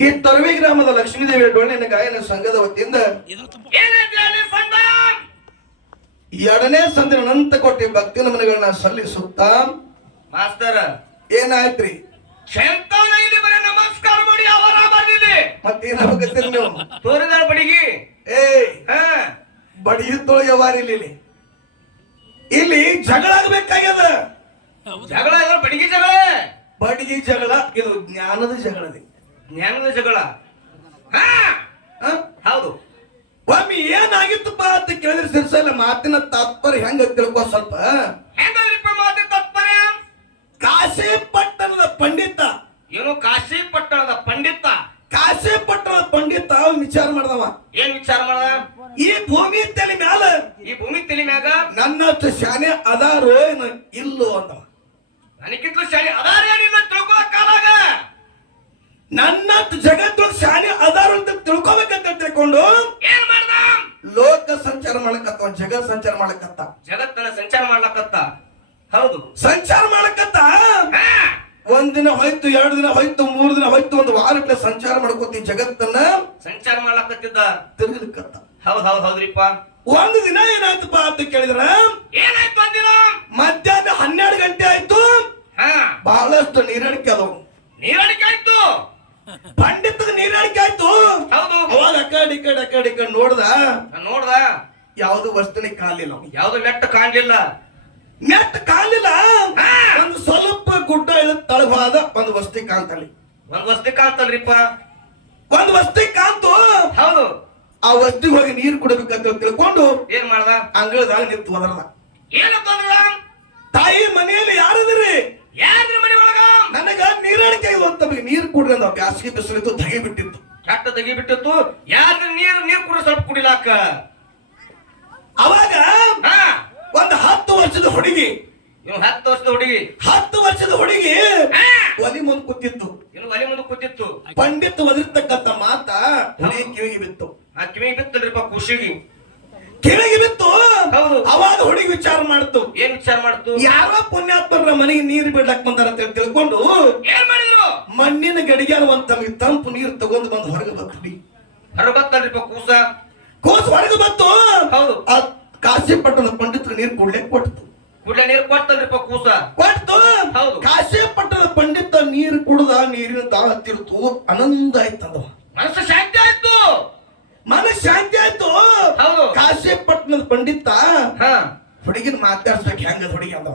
ಈ ತೊರವಿ ಗ್ರಾಮದ ಲಕ್ಷ್ಮೀದೇವಿ ಡೊಳ್ಳಿನ ಗಾಯನ ಸಂಘದ ವತಿಯಿಂದ ಎರಡನೇ ಸಂದಿನ ಅನಂತ ಕೋಟಿ ಭಕ್ತಿ ನಮನಗಳನ್ನ ಸಲ್ಲಿಸುತ್ತಾ ಮಾಸ್ತರ ಏನಾಯ್ತ್ರಿ? ಶಂತಾನ ಇಲ್ಲಿ ಬರೀ ನಮಸ್ಕಾರ ಮಾಡಿ ಅವರ ಬಂದಿದೆ ಮತ್ತೇನಾಗತ್ತೀರಿ ನೀವು? ತೋರಿದ ಬಡಿಗಿ. ಏ ಹಾ. ಬಡಿಯುತ್ತೋ ಯಾವಾರ ಇಲ್ಲಿ ಇಲ್ಲಿ. ಜಗಳ ಆಗ್ಬೇಕಾಗ್ಯದ. ಜಗಳ ಬಡಿಗಿ ಜಗಳ. ಬಡಿಗೆ ಜಗಳ ಇದು ಜ್ಞಾನದ ಜಗಳದಿ ಜ್ಞಾನದ ಜಗಳ ಹಾ? ಹೌದು. ಒಮ್ಮೆ ಏನಾಗಿತ್ತಪ್ಪ ಅಂತ ಕೇಳಿದ್ರೆ ಸಿರ್ಸಲ್ಲ ಮಾತಿನ ತಾತ್ಪರ್ಯ ಹೆಂಗ ತಿಳ್ಕೊ ಸ್ವಲ್ಪ. ಮಾತಿನ ತಾತ್ಪರ್ಯ? ಕಾಶಿ ಪಟ್ಟಣದ ಪಂಡಿತ. ಏನು ಕಾಶಿ ಪಟ್ಟಣದ ಪಂಡಿತ? ಕಾಶಿ ಪಟ್ಟಣದ ಪಂಡಿತ ಅವ್ನ್ ವಿಚಾರ ಮಾಡ್ದವ. ಏನ್ ವಿಚಾರ ಮಾಡದ? ಈ ಭೂಮಿ ತಲೆ ಮ್ಯಾಲ ಈ ಭೂಮಿ ತಲೆ ಮ್ಯಾಗ? ನನ್ನಷ್ಟು ಶಾನೆ ಅದಾರೋ ಏನು ಇಲ್ಲೋ ಅಂತವ ನನಗಿಂತಲೂ ಶಾನೆ ಅದಾರೇನಿಲ್ಲ ತಿಳ್ಕೋ ಕಾಲಾಗ. ನನ್ನಷ್ಟು ಜಗತ್ತು ಶಾಲೆ ಅದಾರು ಅಂತ ತಿಳ್ಕೊಬೇಕಂತ ತಿಳ್ಕೊಂಡು ಏನ್ ಮಾಡ್ದ? ಲೋಕ ಸಂಚಾರ ಮಾಡಕತ್ತ ಜಗತ್ ಸಂಚಾರ ಮಾಡಕತ್ತ ಜಗತ್ತನ್ನ ಸಂಚಾರ ಮಾಡ್ಲಕತ್ತ. ಹೌದು. ಸಂಚಾರ ಮಾಡಕತ್ತ ಒಂದ್ ಒಂದಿನ ಹೋಯ್ತು ಎರಡು ದಿನ ಹೋಯ್ತು ಮೂರು ದಿನ ಹೋಯ್ತು ಒಂದು ವಾರಕ್ಕೆ ಸಂಚಾರ ಮಾಡ್ಕೋತಿ ಜಗತ್ತನ್ನ ಸಂಚಾರ ಮಾಡ್ಲಕತ್ತಿದ್ದ? ತಿರುಗಲಿಕ್ಕತ್ತ ಹೌದ್ ಹೌದ್ ಹೌದ್ರಿಪ್ಪ. ಒಂದು ದಿನ ಏನಾಯ್ತಪ್ಪ ಅಂತ ಕೇಳಿದ್ರ? ಏನಾಯ್ತು ಅಂದಿನ ಮಧ್ಯಾಹ್ನ ಹನ್ನೆರಡು ಗಂಟೆ ಆಯ್ತು. ಬಹಳಷ್ಟು ನೀರಡಿಕೆ ಅದಾವು. ನೀರಡಿಕೆ ಆಯ್ತು. ಪಂಡಿತದ ನೀರಡಿಕೆ ಆಯ್ತು. ಹೌದು. ಅವಾಗ ಆ ಕಡೆ ಈ ಕಡೆ ಆ ಕಡೆ ಈ ಕಡೆ ನೋಡ್ದ. ನೋಡ್ದ ಯಾವ್ದು ವಸ್ತುನೇ ಕಾಣಲಿಲ್ಲ. ಯಾವ್ದು ಮೆಟ್ಟ ಕಾಣ್ಲಿಲ್ಲ. ನೆಟ್ ಕಾಣಲಿಲ್ಲ. ಒಂದು ಸ್ವಲ್ಪ ಗುಡ್ಡ ಇಳಿದ ತಳವಾದ ಒಂದು ವಸ್ತಿ ಕಾಣ್ತಲ್ಲಿ. ಒಂದ್ ವಸ್ತಿ ಕಾಣ್ತಲ್ರಿಪ್ಪ. ಒಂದು ವಸ್ತಿ ಕಾಂತು ಹೌದು. ಆ ವಸ್ತಿಗೆ ಹೋಗಿ ನೀರು ಕುಡಬೇಕಂತ ತಿಳ್ಕೊಂಡು ಏನ್ ಮಾಡ್ದ? ಅಂಗಳದಾಗ ನಿಂತು ಒದರ್ದ. ಏನಪ್ಪ ತಾಯಿ ಮನೆಯಲ್ಲಿ ಯಾರದಿರಿ? ಯಾರ ಮನೆ ನನಗ ನೀರಡಿಕೆ ಅಂತ ನೀರು ಕುಡ್ರಿ ಅಂದ ಬ್ಯಾಸಿಗೆ ಬಿಸಿಲಿತ್ತು ತೆಗಿ ಬಿಟ್ಟಿತ್ತು ಕೆಟ್ಟ ತೆಗಿ ಬಿಟ್ಟಿತ್ತು ಯಾರು ನೀರು ನೀರ್ ಕುಡ ಸ್ವಲ್ಪ ಕುಡಿಲಾಕ? ಅವಾಗ ಒಂದ್ ಒಂದು ಹತ್ತು ವರ್ಷದ ಹುಡುಗಿ ಇವ್ ಹತ್ತು ವರ್ಷದ ಹುಡುಗಿ. ಹತ್ತು ವರ್ಷದ ಹುಡುಗಿ ಒಲಿ ಮುಂದ್ ಕೂತಿತ್ತು. ಇನ್ನು ಒಲಿ ಮುಂದ್ ಕೂತಿತ್ತು. ಪಂಡಿತ್ ಒದಿರ್ತಕ್ಕಂತ ಮಾತ ಕಿವಿಗೆ ಬಿತ್ತು. ಆ ಕಿವಿಗೆ ಬಿತ್ತಲ್ರಿಪ್ಪ ಖುಷಿಗೆ. ಕಿವಿಗೆ ಬಿತ್ತು. ಹೌದು. ಅವಾಗ ಹುಡುಗಿ ವಿಚಾರ ಮಾಡ್ತು. ಏನ್ ವಿಚಾರ ಮಾಡ್ತು? ಯಾರೋ ಪುಣ್ಯಾತ್ಮರ ಮನೆಗೆ ನೀರು ಬಿಡ್ಲಕ್ ಬಂದಾರ ಅಂತ ಹೇಳಿ ತಿಳ್ಕೊಂಡು ಏನ್ ಮಾಡಿದ್ರು? ಮಣ್ಣಿನ ಗಡಿಗ್ಯಾರ ಒಂದ್ ತಮಗೆ ತಂಪು ನೀರು ತಗೊಂಡು ಬಂದು ಹೊರಗೆ ಬರ್ತಡಿ ಹೊರಬತ್ತಲ್ರಿಪ್ಪ ಕೂಸ? ಕೂಸ ಹೊರಗೆ ಬಂತು. ಹೌದು. ಆ ಕಾಶಿ ಪಟ್ಟಣದ ಪಂಡಿತರು ನೀರು ಕುಡ್ಲಿಕ್ಕೆ ಕೊಡ್ತು ಕೂಡ್ಲೆ ನೀರು ಕೊಡ್ತಲ್ರಿಪ್ಪ ಕೂಸ? ಕೊಟ್ಟು ಹೌದು. ಕಾಶಿ ಪಟ್ಟಣ ಪಂಡಿತ ನೀರು ಕುಡ್ದ ನೀರಿನ ತಾಳ ತಿರುತು. ಆನಂದ ಆಯ್ತಂದ ಮನಸ್ಸು ಶಾಂತಿ ಆಯ್ತು. ಮನಸ್ ಶಾಂತಿ ಆಯ್ತು. ಕಾಶಿ ಪಂಡಿತ. ಹಾ. ಹುಡುಗಿನ ಮಾತಾಡ್ಸಕ್ ಹೆಂಗ ಹುಡುಗಿ ಅದ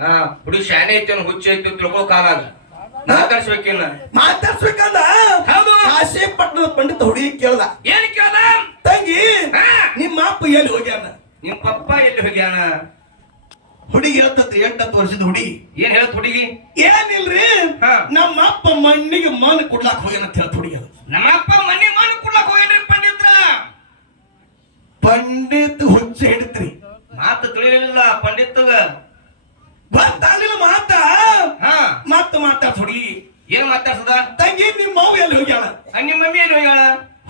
ಹಾ ಹುಡುಗಿ ಶಾನೆ ಐತಿ ಹುಚ್ಚ ಐತಿ ತಿಳ್ಕೋ ಕಾಲಾಗ ಮಾತಾಡ್ಸ್ಬೇಕಿನ್ನ. ಮಾತಾಡ್ಸ್ಬೇಕಂದ. ಕಾಶಿ ಪಂಡಿತ ಹುಡುಗಿ ಕೇಳ್ದ. ಏನ್ ಕೇಳ್ದ? ತಂಗಿ ನಿಮ್ಮ ಅಪ್ಪ ಎಲ್ಲಿ ಹೋಗ್ಯಾನ? ನಿಮ್ ಪಪ್ಪ ಎಲ್ಲಿ ಹೋಗ್ಯಾನ? ಹುಡುಗಿ ಹೇಳ್ತತ್ ಎಂಟತ್ತು ವರ್ಷದ ಹುಡುಗಿ. ಏನ್ ಹೇಳ್ತ ಹುಡುಗಿ? ಏನಿಲ್ರಿ. ನಮ್ಮ ಅಪ್ಪ ಮಣ್ಣಿಗೆ ಮಣ್ಣು ಕುಡ್ಲಾಕ್ ಹೋಗ್ಯಾನ ಅಂತ ಹೇಳ್ತ ಹುಡುಗಿ ಅದು. ನಮ್ಮಪ್ಪ ಮನೆ ಮಾನು ಕೊಡ್ಲಕ್ ಹೋಗ್ರಿ ಪಂಡಿತ್ರ. ಪಂಡಿತ್ ಹುಚ್ಚ ಹಿಡಿತ್ರಿ. ಮಾತು ತಿಳಿಯಲಿಲ್ಲ ಪಂಡಿತ್ ಗೊತ್ತಾಗ್ಲಿಲ್ಲ ಮಾತ. ಹಾ. ಮತ್ತ ಮಾತಾಡ್ತ ಹುಡುಗಿ ಏನ್ ಮಾತಾಡ್ಸದ? ತಂಗಿ ನಿಮ್ಮ ಮಾವು ಎಲ್ಲಿ ಹೋಗ್ಯಾಳ? ನಿಮ್ಮ ಮಮ್ಮಿ ಎಲ್ಲಿ ಹೋಗ್ಯಾಳ?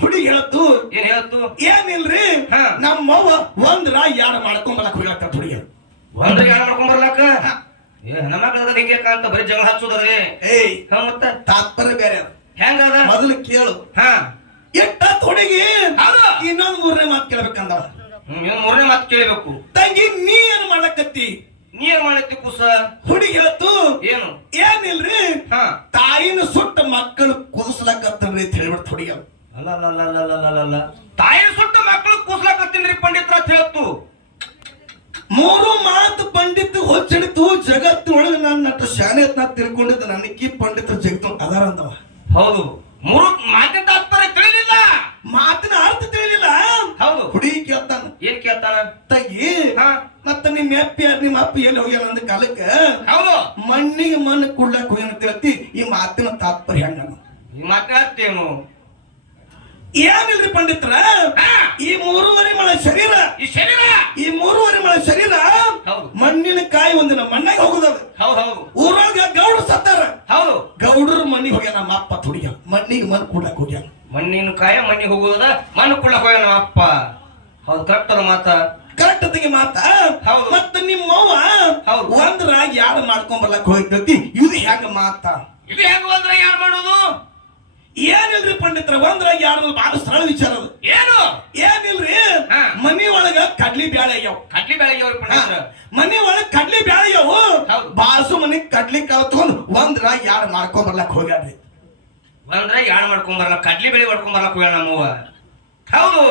ಹುಡುಗಿ ಹೇಳ್ತು. ಏನ್ ಹೇಳ್ತು? ಏನಿಲ್ರಿ? ಹಾ. ನಮ್ಮ ಅವ್ವ ಒಂದ್ರ ಯಾರ ಮಾಡ್ಕೊಂಬಲಕ್ ಹೋಗ್ಯಾಳ ಹುಡುಗಿ ಒಂದ್ ಯಾರ ಮಾಡ್ಕೊಂಡ್ ಬರ್ಲಾಕ? ಏ ನಮ್ಮಕ್ಕಳದ ಹಿಂಗೆ ಕಾಂತ ಬರೀ ಜಗಳ ಹಚ್ಚೋದದ್ರಿ ಏಯ್. ಮತ್ತ? ತಾತ್ಪರ್ಯ ಬೇರೆ ಅದು. ಹೆಂಗದ? ಮೊದಲು ಕೇಳು. ಹಾ. ಎಟ್ಟ ಹೌದು. ಇನ್ನೊಂದ್ ಮೂರನೇ ಮಾತು ಇವ್ನ್ ಮೂರನೇ ಮಾತು ಕೇಳಬೇಕು. ತಂಗಿ ನೀ ಏನ್ ಮಾಡಕತ್ತಿ? ನೀ ಏನ್ ಮಾಡತ್ತಿ ಕುಸ? ಹುಡುಗಿ ಹೇಳ್ತು ಏನು? ಏನಿಲ್ರಿ? ಹಾ. ತಾಯಿನ ಸುಟ್ಟ ಮಕ್ಕಳು ಕುದಿಸ್ಲಕತ್ತನ್ರಿ ಅಂತ ಹೇಳ್ಬಿಡ್ತು ಹುಡುಗಿ. ಅಲ್ಲ ಅಲ್ಲ ಸುಟ್ಟ ಮಕ್ಕಳು ಕೂಸ್ಲಾಕತ್ತೀನ್ರಿ ಪಂಡಿತ್ರ ಅಂತ ಹೇಳ್ತು. ಮೂರು ಮಾತು ಪಂಡಿತ್ ಹೊಚ್ಚಿಡ್ತು ಜಗತ್ತು ಒಳಗೆ ನಾನು ನಟ ಶಾನೆ ತಿಳ್ಕೊಂಡಿದ್ದ ನನಗೆ ಪಂಡಿತ ಜಗತ್ತು ಅದಾರ ಅಂತವ ಹೌದು. ಮೂರು ಮಾತಿನ ತಾತ್ಪರ್ಯ ತಿಳಿಲಿಲ್ಲ. ಮಾತಿನ ಅರ್ಥ ತಿಳಿಲಿಲ್ಲ. ಹೌದು. ಹುಡುಗಿ ಕೇಳ್ತಾನ. ಏನ್ ಕೇಳ್ತಾನ? ತಗಿ ಹಾ. ಮತ್ತ ನಿಮ್ಮ ಅಪ್ಪಿ ನಿಮ್ಮ ಅಪ್ಪ ಎಲ್ಲಿ ಹೋಗ್ಯಾನ ಅಂದ ಕಾಲಕ್ಕ? ಹೌದು. ಮಣ್ಣಿಗೆ ಮಣ್ಣು ಕುಡ್ಲಕ್ ಹೋಗ್ಯಾನ ಅಂತ ಹೇಳ್ತಿ. ಈ ಮಾತಿನ ತಾತ್ಪರ್ಯ ಹೆಂಗ ಈ ಮಾತಾಡ್ತೇನು ಏನಿಲ್ರಿ ಪಂಡಿತರ? ಈ ಮೂರುವರೆ ಮಳೆ ಶರೀರ. ಈ ಶರೀರ? ಈ ಮೂರುವರೆ ಮಳೆ ಶರೀರ ಹೌದು. ಮಣ್ಣಿನ ಕಾಯಿ ಒಂದಿನ ಮಣ್ಣಾಗ ಹೋಗುದದ. ಹೌದು ಹೌದು. ಊರಾಗ ಗೌಡ ಸತ್ತಾರ ಹೌದು ಗೌಡರ ಮನಿಗೆ ಹೋಗ್ಯಾನ ನಮ್ಮ ಅಪ್ಪ ತುಡಿಯ ಮಣ್ಣಿಗೆ ಮಣ್ಣು ಕೂಡಕ್ ಹೋಗ್ಯಾನ ಮಣ್ಣಿನ ಕಾಯ ಮಣ್ಣಿಗೆ ಹೋಗುವುದ ಮಣ್ಣು ಕೂಡ ಹೋಗ್ಯ ನಮ್ಮ ಅಪ್ಪ. ಹೌದು ಕರೆಕ್ಟ್ ಅದ ಮಾತ. ಕರೆಕ್ಟ್ ಅದಕ್ಕೆ ಮಾತ. ಹೌದು. ನಿಮ್ಮ ನಿಮ್ಮವ್ವ ಹೌದು. ಒಂದ್ರಾಗ ಯಾರು ಮಾಡ್ಕೊಂಬರ್ಲಕ್ ಹೋಗ್ತೈತಿ ಇದು ಹೆಂಗ ಮಾತ? ಇದು ಹೆಂಗ ಒಂದ್ರ ಯಾರು ಮಾಡೋದು? ಏನಿಲ್ರಿ ಪಂಡಿತರ ಒಂದ್ರ ಯಾರು ಬಹಳ ಸರಳ ವಿಚಾರ ಅದು. ಏನು? ಏನಿಲ್ರಿ. ಮನಿ ಒಳಗ ಕಡ್ಲಿ ಬ್ಯಾಳೆ ಆಗ್ಯಾವ. ಕಡ್ಲಿ ಬ್ಯಾಳೆ ಪಂಡಿತ್ರ. ಮನಿ ಒಳಗ ಕಡ್ಲಿ ಬ್ಯಾಳೆ ಆಗ್ಯಾವು. ಬಾಸು ಮನಿ ಕಡ್ಲಿ ಕಲ್ತ್ಕೊಂಡು ತಗೊಂಡ್ ಒಂದ್ರ ಯಾರು ಮಾಡ್ಕೊಂಡ್ ಬರ್ಲಕ್ ಹೋಗ್ಯಾಡ್ರಿ ಬಂದ್ರೆ ಯಾಣ ಮಾಡ್ಕೊಂಡ್ ಬರಲ್ಲ ಕಡ್ಲಿ ಬೆಳೆ ಮಾಡ್ಕೊಂಡ್ ಬರಲ್ಲ ಹೋಗ್ಯಾಳ ನಮ್ಮವ್ವ ಹೌದು.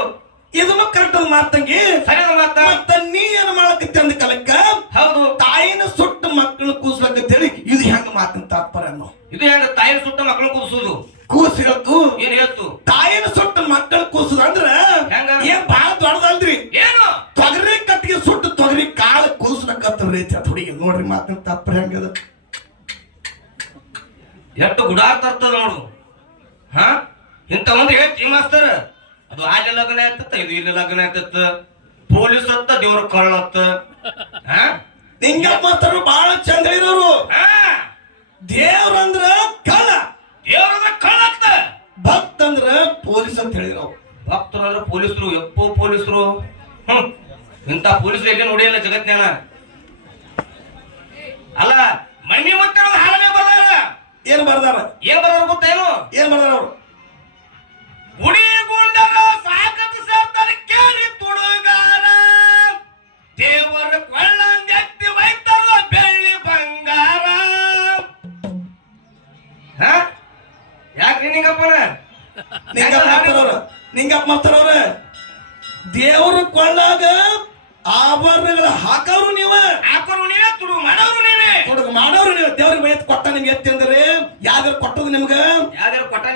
ಇದನ್ನು ಕರೆಕ್ಟ್ ಮಾತಂಗಿ ಸರಿ ಅದ ಮಾತ? ಮತ್ತ ನೀ ಏನ್ ಮಾಡಕತ್ತಿ ಅಂದ ಕಲಕ್ಕ? ಹೌದು. ತಾಯಿನ ಸುಟ್ಟು ಮಕ್ಕಳು ಕೂಸ್ಲಕತ್ತೇಳಿ ಇದು ಹೆಂಗ ಮಾತಿನ ತಾತ್ಪರ್ಯ ಅನ್ನೋ? ಇದು ಹೆಂಗ ತಾಯಿನ ಸುಟ್ಟ ಮಕ್ಕಳು ಕೂಸೋದು ಕೂಸ್ ಹೇಳ್ತು. ಏನ್ ಹೇಳ್ತು? ತಾಯಿನ ಸುಟ್ಟು ಮಕ್ಕಳು ಕೂಸುದ ಅಂದ್ರ ಹೆಂಗ? ಏನ್ ಬಹಳ ದೊಡ್ಡದಲ್ರಿ? ಏನು? ತೊಗರಿ ಕಟ್ಟಿಗೆ ಸುಟ್ಟು ತೊಗರಿ ಕಾಳು ಕೂಸ್ಲಕತ್ತ ರೀತಿ ಅದ್ ಹುಡುಗಿ. ನೋಡ್ರಿ ಮಾತಿನ ತಾತ್ಪರ್ಯ ಹೆಂಗದ? ಎಷ್ಟು ಗುಡಾರ್ ತರ್ತದ ನೋಡು. ಹಾ? ಇಂತ ಒಂದು ಹೇಳ್ತಿ ಮಾಸ್ತರ್. ಅದು ಅಲ್ಲಿ ಲಗ್ನ ಆಗ್ತತ್ತ ಇದು ಇಲ್ಲಿ ಲಗ್ನ ಆಗ್ತತ್ತ ಪೊಲೀಸ್ ಹತ್ತ ದೇವ್ರ ಕಳ್ಳತ್ತ ಹಾ? ನಿಂಗ ಮಾತಾರು ಬಾಳ ಚಂದ ಇರೋರು. ದೇವ್ರಂದ್ರ ಕಳ ದೇವ್ರದ ಕಳತ್ತ ಭಕ್ತ ಅಂದ್ರ ಪೊಲೀಸ್ ಅಂತ ಹೇಳಿದ್ರು ಭಕ್ತರು ಅಂದ್ರೆ ಪೊಲೀಸರು ಎಪ್ಪೋ ಪೊಲೀಸರು. ಹ್ಮ್. ಇಂಥ ಪೊಲೀಸರು ಎಲ್ಲಿ ನೋಡಿಯಲ್ಲ ಜಗತ್ನ್ಯಾನ ಅಲ್ಲ ಮಣ್ಣಿ ಮತ್ತಿರೋದು ಹಾಳನೆ ಬರಲ್ಲ ಏನ್ ಬರ್ದಾರ ಏನ್ ಬರೋರು ಗೊತ್ತೇನು? ಏನ್ ಬರ್ದಾರ ಅವ್ರು?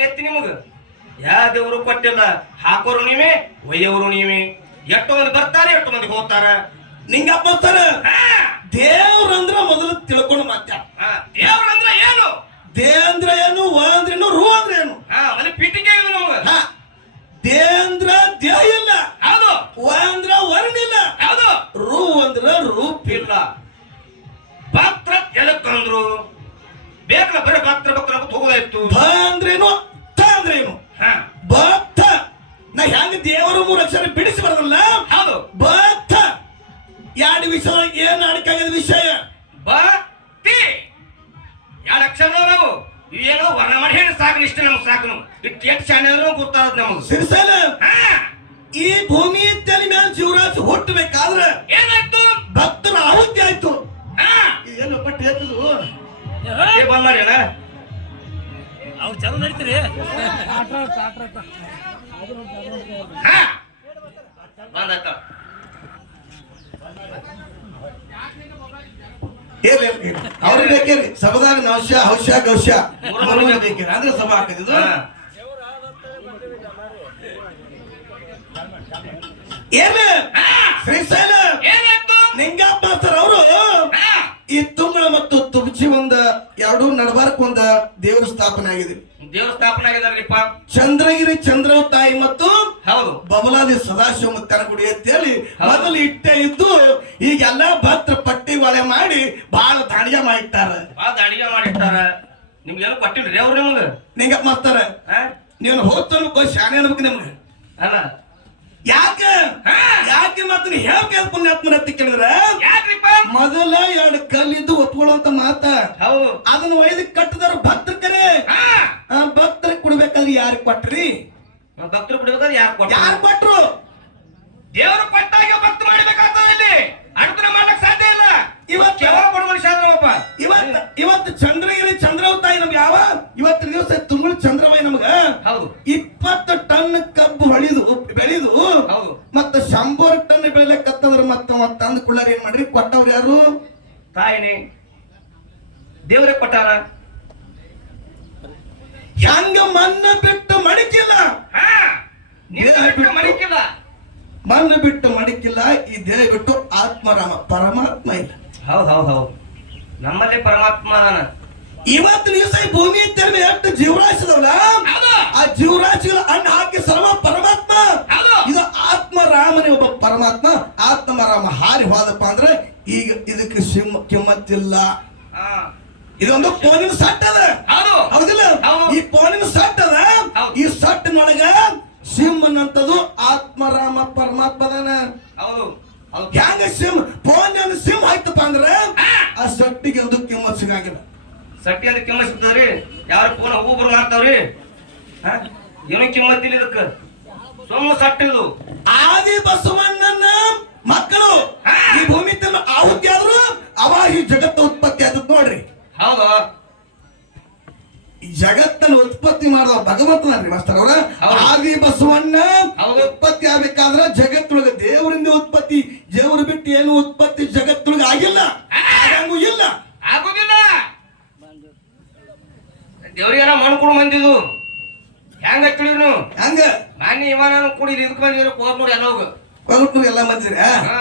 ಎತ್ತಿ ನಿಮಗ? ಯಾ ದೇವರು ಕೊಟ್ಟಿಲ್ಲ ಹಾಕೋರು ನೀವೇ ಒಯ್ಯವರು ನೀವೇ. ಎಷ್ಟು ಮಂದಿ ಬರ್ತಾರೆ ಎಷ್ಟು ಮಂದಿ ಹೋಗ್ತಾರ. ನಿಂಗ ಬರ್ತಾರ ದೇವ್ರಂದ್ರ ಮೊದಲು ತಿಳ್ಕೊಂಡು ಮಾತ್ಯ ಹಾ. ದೇವ್ರಂದ್ರ ಏನು? ದೇ ಅಂದ್ರ ಏನು ವ ಅಂದ್ರೇನು ರು ಅಂದ್ರ ಏನು ಪಿಟಿಕೆ ಇಲ್ಲ ನಮಗ? ದೇ ಅಂದ್ರ ದೇಹ ಇಲ್ಲ. ಹೌದು. ವ ಅಂದ್ರ ವರ್ಣ ಇಲ್ಲ. ಹೌದು. ರು ಅಂದ್ರ ರೂಪ್ ಇಲ್ಲ. ಪಾತ್ರ ಎಲಕ್ಕಂದ್ರು ಬೇಕಲ್ಲ ಬರೀ ಪಾತ್ರ ಬಕ್ರ ಹೋಗೋದಾಯ್ತು. ಭ ಅಂದ್ರೇನು? ಹೆಂಗ ದೇವರು ಮೂರು ಅಕ್ಷರ ಬಿಡಿಸಿ ಬರದಲ್ಲ? ಹೌದು. ಭಕ್ತ ಎರಡು ವಿಷಯ ಏನ್ ಅಡಕಾಗದ ವಿಷಯ? ಭಕ್ತಿ ಎರಡು ಅಕ್ಷರ ನಾವು ಏನೋ ವರ್ಣ ಮಾಡಿ ಹೇಳಿ ಸಾಕು ಇಷ್ಟ ನಮ್ಗೆ ಸಾಕು ಇಟ್ ಇಟ್ಟು ಎಷ್ಟು ಚಾನೆಲ್ ಗೊತ್ತಾದ ನಮ್ಗೆ. ಸಿರಿಸಲ ಈ ಭೂಮಿ ತಲೆ ಮೇಲೆ ಜೀವರಾಜ್ ಹುಟ್ಟಬೇಕಾದ್ರೆ ಏನಾಯ್ತು? ಭಕ್ತರ ಆಹುತಿ ಆಯ್ತು. ಹಾ. ಬಾ ಬಟ್ ಅವ್ರು ಚಲೋ ನಡೀತೀರಿ. ಅವ್ರಿಗೆ ಬೇಕೇರಿ ಸಭಾದಾಗ ನವಶ್ಯ ಹೌಶ್ಯ ಗೌಶ್ಯ. ಬೇಕೇರಿ ಅಂದ್ರೆ ಸಭಾ ಹಾಕಿದ್ರು. ಏನು? ಏನ ಶ್ರೀಶೈಲ? ನಿಂಗಪ್ಪ ಸರ್ ಅವರು? ಈ ತುಂಬಳ ಮತ್ತು ತುಬಚಿ ಒಂದ ಎರಡು ನಡಬಾರಕ್ ಒಂದ ದೇವರ ಸ್ಥಾಪನೆ ಆಗಿದೆ. ದೇವ್ರ ಸ್ಥಾಪನೆ ಚಂದ್ರಗಿರಿ ಚಂದ್ರ ತಾಯಿ ಮತ್ತು ಹೌದು. ಬಬಲಾದಿ ಸದಾಶಿವ ಮುತ್ತನ ಗುಡಿ ಅಂತೇಳಿ ಮೊದಲು ಇಟ್ಟೆ ಇದ್ದು ಈಗೆಲ್ಲ ಭತ್ರ ಪಟ್ಟಿ ಒಳೆ ಮಾಡಿ ಬಹಳ ದಾಡಿಗೆ ಮಾಡಿಟ್ಟಾರ. ಬಾಳ ಅಡಿಗೆ ಮಾಡಿಟ್ಟಾರ. ನಿಮ್ಗೆ ಏನು ಕೊಟ್ಟಿಲ್ರಿ ಅವ್ರು ನಿಮ್ಗೆ? ನಿಂಗ ಮಾಡ್ತಾರ ನೀನು ಹೋಗ್ತಾನ ಶಾನೆ ಅನ್ಬೇಕು ನಿಮ್ಗೆ. ಅಲ್ಲ. ಯಾಕೆ? ಹಾ. ಯಾಕೆ ಮತ್ತೆ ನೀ ಹೇಳ್ಕೆ ಪುಣ್ಯಾತ್ಮನ ಅಂತ ಕೇಳಿದ್ರ? ಮೊದಲ ಎರಡು ಕಲ್ಲಿದ್ದು ಒಪ್ಕೊಳ್ಳುವಂತ ಮಾತ. ಹೌದು. ಅದನ್ನ ಒಯ್ದು ಕಟ್ಟದರ ಭಕ್ತರ ಕರೆ ಹಾ. ಆ ಯಾರು ಕೊಡ್ಬೇಕಾದ್ರೆ ಯಾರಿಗೆ ಕೊಟ್ರಿ? ಭಕ್ತರು ಬಿಡ್ಬೇಕಾದ್ರೆ ಯಾರು ಕೊಟ್ಟ ಯಾರು ಕೊಟ್ರು? ದೇವರು ಕೊಟ್ಟಾಗ ಭಕ್ತ ಮಾಡ್ಬೇಕಾಗ್ತದೆ ಇಲ್ಲಿ. ಅಡ್ತನ ಮಾಡಕ್ ಸಾಧ್ಯ ಇಲ್ಲ. ಇವತ್ತು- ಯಾವ ಕೊಡ ಮನುಷ್ಯ ಇವತ್ತು ಇವತ್ತು ಚಂದ್ರಗಿರಿ ಚಂದ್ರವ ತಾಯಿ ನಮ್ಗೆ ಯಾವ? ಇವತ್ತಿನ ದಿವಸ ತುಂಬ ಚಂದ್ರವಾಯಿ ಮತ್ತ ತಂದ್ ಕುಳ್ಳಾರ ಏನ್ ಮಾಡ್ರಿ? ಕೊಟ್ಟವ್ರು ಯಾರು? ತಾಯಿನೇ. ದೇವರೇ ಕೊಟ್ಟಾರ? ಹೆಂಗ ಮಣ್ಣ ಬಿಟ್ಟು ಮಡಿಕಿಲ್ಲ? ಮಡಿಕಿಲ್ಲ. ಮನ್ನ ಬಿಟ್ಟು ಮಡಿಕಿಲ್ಲ ಈ ದೇಹ ಬಿಟ್ಟು ಆತ್ಮರಾಮ ಪರಮಾತ್ಮ ಇಲ್ಲ. ಹೌದ್ ಹೌದ್ ಹೌದ್. ನಮ್ಮಲ್ಲಿ ಪರಮಾತ್ಮ ಇವತ್ತು ದಿವಸ ಈ ಭೂಮಿ ತೆರಮೆ ಎಷ್ಟು ಜೀವರಾಶಿ ಆ ಜೀವರಾಶಿಗಳ ಅಣ್ಣ ಹಾಕಿ ಇದು ಆತ್ಮರಾಮನೇ ಒಬ್ಬ ಪರಮಾತ್ಮ ಆತ್ಮರಾಮ ಹಾರಿ ಹೋದಪ್ಪ ಅಂದ್ರೆ ಈಗ ಇದಕ್ಕೆ ಸಿಂಹ ಕಿಮ್ಮತ್ತಿಲ್ಲ. ಇದೊಂದು ಪೋನಿನ ಸಟ್ ಅದ. ಹೌದು. ಹೌದಿಲ್ಲ? ಹೌದು. ಈ ಪೋನಿನ ಸಟ್ ಅದ. ಈ ಸಟ್ಟಿನೊಳಗ ಸಿಂಹನಂತದು ಆತ್ಮರಾಮ ಪರಮಾತ್ಮ ಅದಾನ ಹೌದು. ಹೌದು. ಹೆಂಗ ಸಿಮ್ ಫೋನ್ ಸಿಮ್ ಆಯ್ತಪ್ಪ ಅಂದ್ರೆ ಆ ಸಟ್ಟಿಗೆ ಒಂದು ಕಿಮ್ಮತ್ ಸಿಗಂಗಿಲ್ಲ ಸಟ್ಟಿ ಅಂತ ಕೆಮ್ಮ ಸಿಗ್ತದ್ರಿ ಯಾರು ಫೋನ್ ಹೂ ಬರು ಮಾಡ್ತಾವ್ರಿ ಹಾ? ಏನೋ ಕಿಮ್ಮತ್ತಿಲ್ಲ ಇದಕ್ಕೆ. ಸೊಮ್ಮ ಸಟ್ಟಿದು ಆದಿ ಬಸವಣ್ಣನ ಮಕ್ಕಳು. ಈ ಭೂಮಿ ತನ್ನ ಆಹುತಿ ಆದ್ರು ಅವಾಗ ಈ ಜಗತ್ತ ಉತ್ಪತ್ತಿ ಆದದ್ ನೋಡ್ರಿ. ಹೌದಾ. ಈ ಜಗತ್ತನ್ನ ಉತ್ಪತ್ತಿ ಮಾಡಿದ ಭಗವಂತನಲ್ರಿ ಮಾಸ್ತರ್ ಅವ್ರ. ಆದಿ ಬಸವಣ್ಣ. ಉತ್ಪತ್ತಿ ಆಗ್ಬೇಕಾದ್ರ ಜಗತ್ತೊಳಗ ದೇವರಿಂದ ಉತ್ಪತ್ತಿ ದೇವರು ಬಿಟ್ಟು ಏನು ಉತ್ಪತ್ತಿ ಜಗತ್ತೊಳಗ ಆಗಿಲ್ಲ. ಆಗಂಗೂ ಇಲ್ಲ. ಆಗುದಿಲ್ಲ. ದೇವ್ರಿಗಾರ ಮಣ್ಣು ಕೊಡು ಮಂದಿದು. ಹೆಂಗ ತಿಳಿದ್ರು ಹೆಂಗ ಹಂಗ? ಮಾನ್ಯ ಇವ ನಾನು ಕೂಡಿ ಇದಕ್ಕೆ ಬಂದಿದ್ರೆ ಕೋರ್ ನೋಡಿ ಎಲ್ಲ ಹೋಗು ಹೋಗ್ಬಿಟ್ಟು ಎಲ್ಲ ಮಂದಿರ ಹಾ